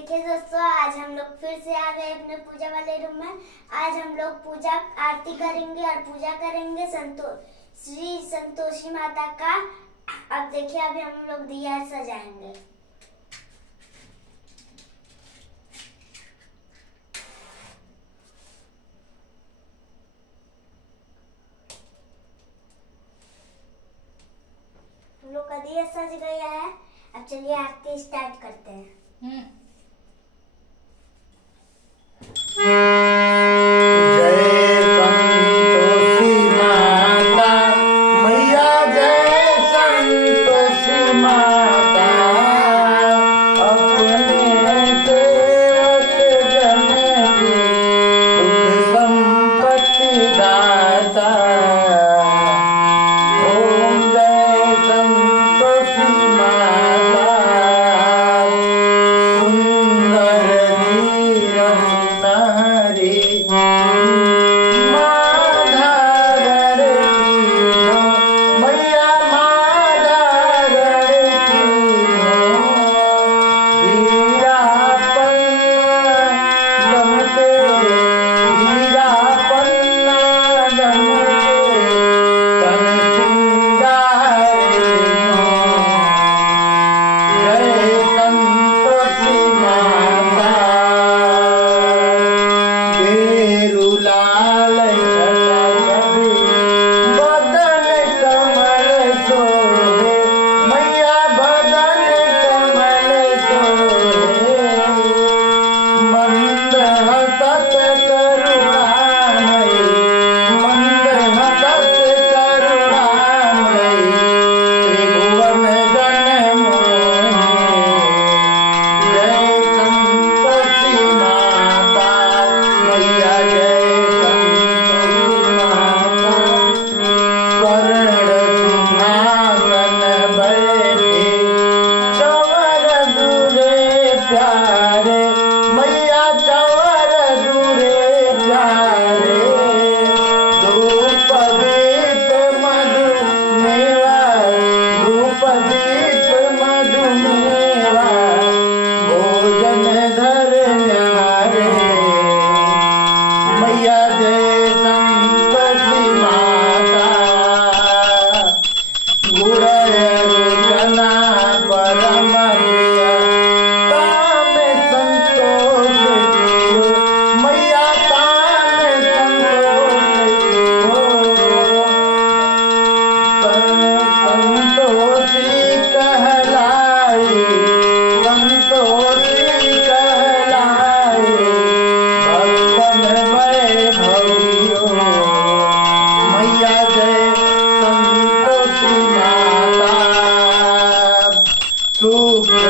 देखिए दोस्तों, आज हम लोग फिर से आ गए अपने पूजा वाले रूम में। आज हम लोग पूजा आरती करेंगे और पूजा करेंगे श्री संतोषी माता का। अब देखिए, अभी हम लोग दिया सजाएंगे। हम लोग का दिया सज गया है। अब चलिए आरती स्टार्ट करते हैं। जय संतोषी माता मैया, जय संतोषी माता। अपने सेवक जन की सुख संपत्ति दाता। ओम जय संतोषी माता। सुंदर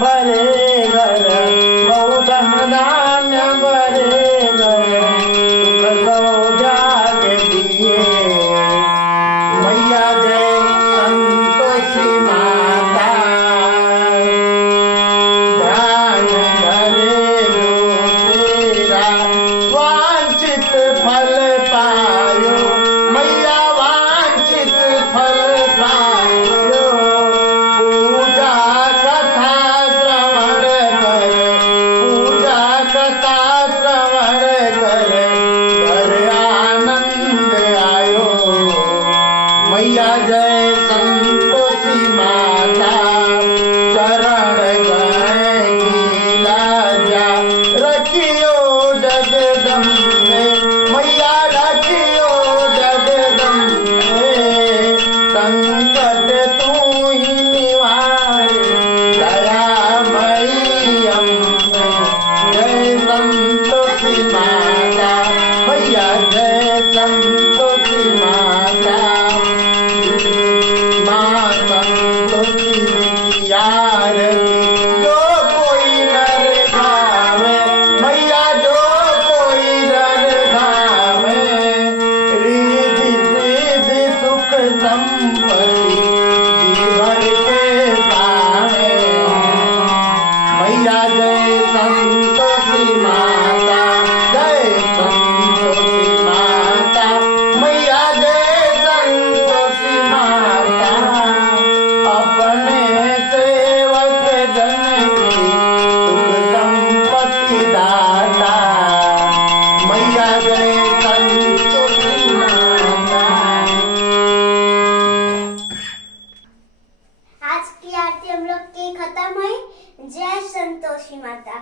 भरे आरती जो कोई नर गावे, मैया जो कोई नर गावे, रिद्धि सिद्धि सुख संपत्ति जीवन के पावे। मैया जय संतोषी माता, जय संतोषी माता, मैया जय संतोषी माता। अपने सेवक जन की सुख संपत्ति दाता, मैया जय संतोषी माता। आज की आरती हम लोग की खत्म हुई। जय संतोषी माता।